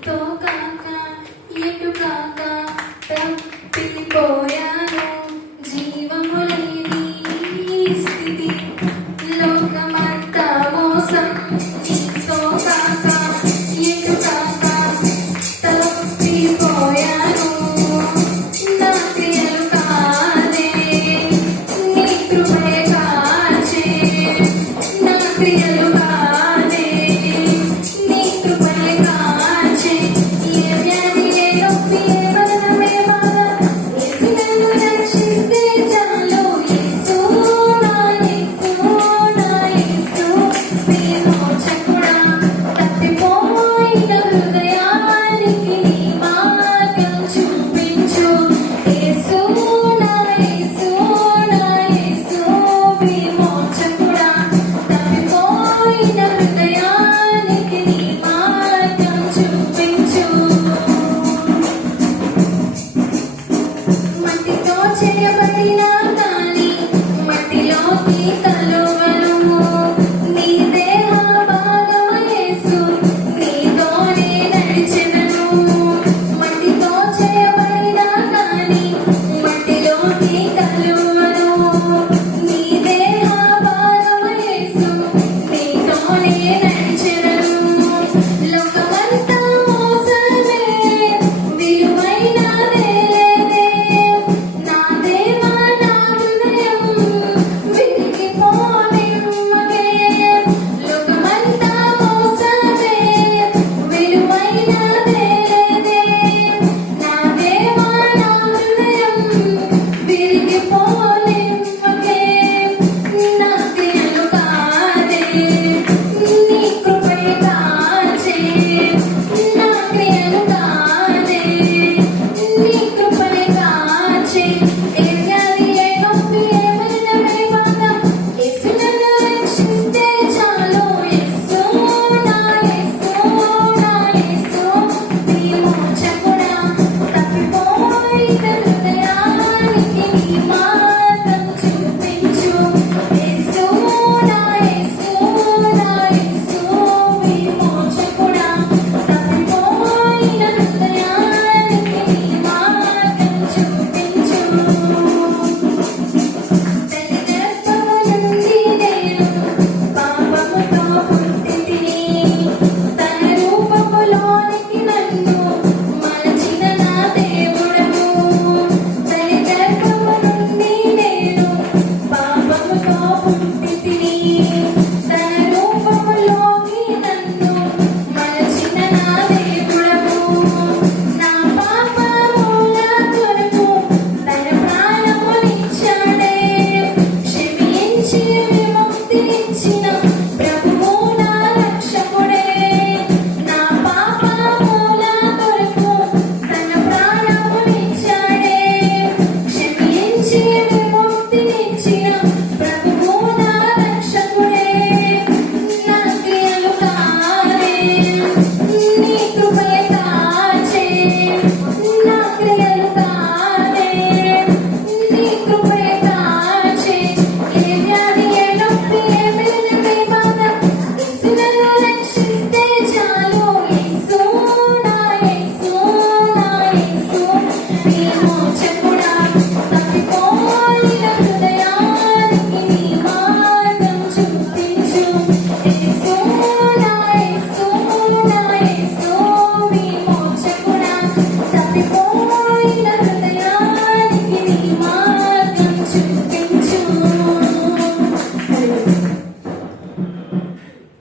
నీతో కాక ఎటు కాక తప్పిపోయా.